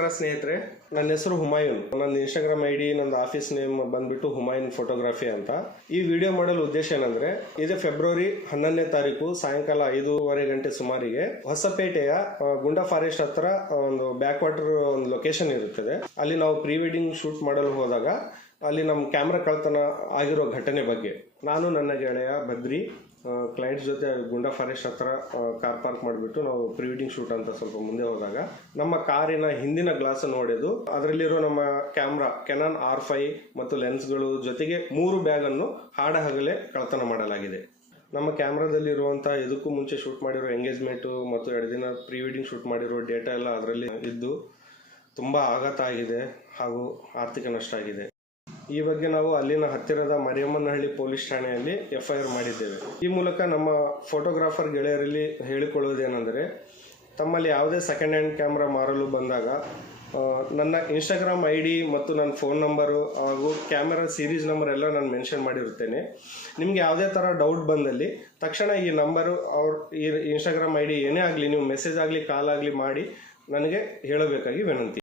ನಮಸ್ಕಾರ ಸ್ನೇಹಿತರೆ, ನನ್ನ ಹೆಸರು ಹುಮಾಯೂನ್. ನನ್ನ ಇನ್ಸ್ಟಾಗ್ರಾಮ್ ಐಡಿ, ನನ್ನ ಆಫೀಸ್ ನೇಮ್ ಬಂದ್ಬಿಟ್ಟು ಹುಮಾಯೂನ್ ಫೋಟೋಗ್ರಫಿ ಅಂತ. ಈ ವಿಡಿಯೋ ಮಾಡಲು ಉದ್ದೇಶ ಏನಂದ್ರೆ, ಇದು ಫೆಬ್ರವರಿ 11ನೇ ತಾರೀಕು ಸಾಯಂಕಾಲ 5:30 ಗಂಟೆ ಸುಮಾರಿಗೆ ಹೊಸಪೇಟೆಯ ಗುಂಡಾ ಫಾರೆಸ್ಟ್ ಹತ್ರ ಒಂದು ಬ್ಯಾಕ್ ವಾಟರ್ ಒಂದು ಲೊಕೇಶನ್ ಇರುತ್ತದೆ. ಅಲ್ಲಿ ನಾವು ಪ್ರೀ ವೆಡ್ಡಿಂಗ್ ಶೂಟ್ ಮಾಡಲು ಹೋದಾಗ ಅಲ್ಲಿ ನಮ್ಮ ಕ್ಯಾಮ್ರಾ ಕಳ್ತನ ಆಗಿರೋ ಘಟನೆ ಬಗ್ಗೆ ನಾನು ನನ್ನ ಗೆಳೆಯ ಬದ್ರಿ ಕ್ಲೈಂಟ್ಸ್ ಜೊತೆ ಗುಂಡಾ ಫಾರೆಸ್ಟ್ ಹತ್ರ ಕಾರ್ ಪಾರ್ಕ್ ಮಾಡಿಬಿಟ್ಟು ನಾವು ಪ್ರೀ ವೆಡ್ಡಿಂಗ್ ಶೂಟ್ ಅಂತ ಸ್ವಲ್ಪ ಮುಂದೆ ಹೋದಾಗ ನಮ್ಮ ಕಾರಿನ ಹಿಂದಿನ ಗ್ಲಾಸ್ ನೋಡಿದ್ದು ಅದರಲ್ಲಿರೋ ನಮ್ಮ ಕ್ಯಾಮ್ರಾ ಕೆನಾನ್ R5 ಮತ್ತು ಲೆನ್ಸ್ಗಳು ಜೊತೆಗೆ 3 ಬ್ಯಾಗ್ ಅನ್ನು ಹಾಡಹಗಲೇ ಕಳ್ತನ ಮಾಡಲಾಗಿದೆ. ನಮ್ಮ ಕ್ಯಾಮ್ರಾದಲ್ಲಿರುವಂಥ ಇದಕ್ಕೂ ಮುಂಚೆ ಶೂಟ್ ಮಾಡಿರೋ ಎಂಗೇಜ್ಮೆಂಟು ಮತ್ತು 2 ದಿನ ಪ್ರೀ ವೆಡ್ಡಿಂಗ್ ಶೂಟ್ ಮಾಡಿರೋ ಡೇಟಾ ಎಲ್ಲ ಅದರಲ್ಲಿ ಇದ್ದು ತುಂಬ ಆಘಾತ ಆಗಿದೆ ಹಾಗೂ ಆರ್ಥಿಕ ನಷ್ಟ ಆಗಿದೆ. ಈ ಬಗ್ಗೆ ನಾವು ಅಲ್ಲಿನ ಹತ್ತಿರದ ಮರಿಯಮ್ಮನಹಳ್ಳಿ ಪೊಲೀಸ್ ಠಾಣೆಯಲ್ಲಿ FIR ಮಾಡಿದ್ದೇವೆ. ಈ ಮೂಲಕ ನಮ್ಮ ಫೋಟೋಗ್ರಾಫರ್ ಗೆಳೆಯರಲ್ಲಿ ಹೇಳಿಕೊಳ್ಳುವುದೇನೆಂದರೆ, ತಮ್ಮಲ್ಲಿ ಯಾವುದೇ ಸೆಕೆಂಡ್ ಹ್ಯಾಂಡ್ ಕ್ಯಾಮ್ರಾ ಮಾರಲು ಬಂದಾಗ ನನ್ನ ಇನ್ಸ್ಟಾಗ್ರಾಮ್ ID ಮತ್ತು ನನ್ನ ಫೋನ್ ನಂಬರು ಹಾಗೂ ಕ್ಯಾಮೆರಾ ಸೀರೀಸ್ ನಂಬರ್ ಎಲ್ಲ ನಾನು ಮೆನ್ಷನ್ ಮಾಡಿರುತ್ತೇನೆ. ನಿಮಗೆ ಯಾವುದೇ ಥರ ಡೌಟ್ ಬಂದಲ್ಲಿ ತಕ್ಷಣ ಈ ನಂಬರು ಈ ಇನ್ಸ್ಟಾಗ್ರಾಮ್ ID ಏನೇ ಆಗಲಿ, ನೀವು ಮೆಸೇಜ್ ಆಗಲಿ ಕಾಲ್ ಆಗಲಿ ಮಾಡಿ ನನಗೆ ಹೇಳಬೇಕಾಗಿ ವಿನಂತಿ.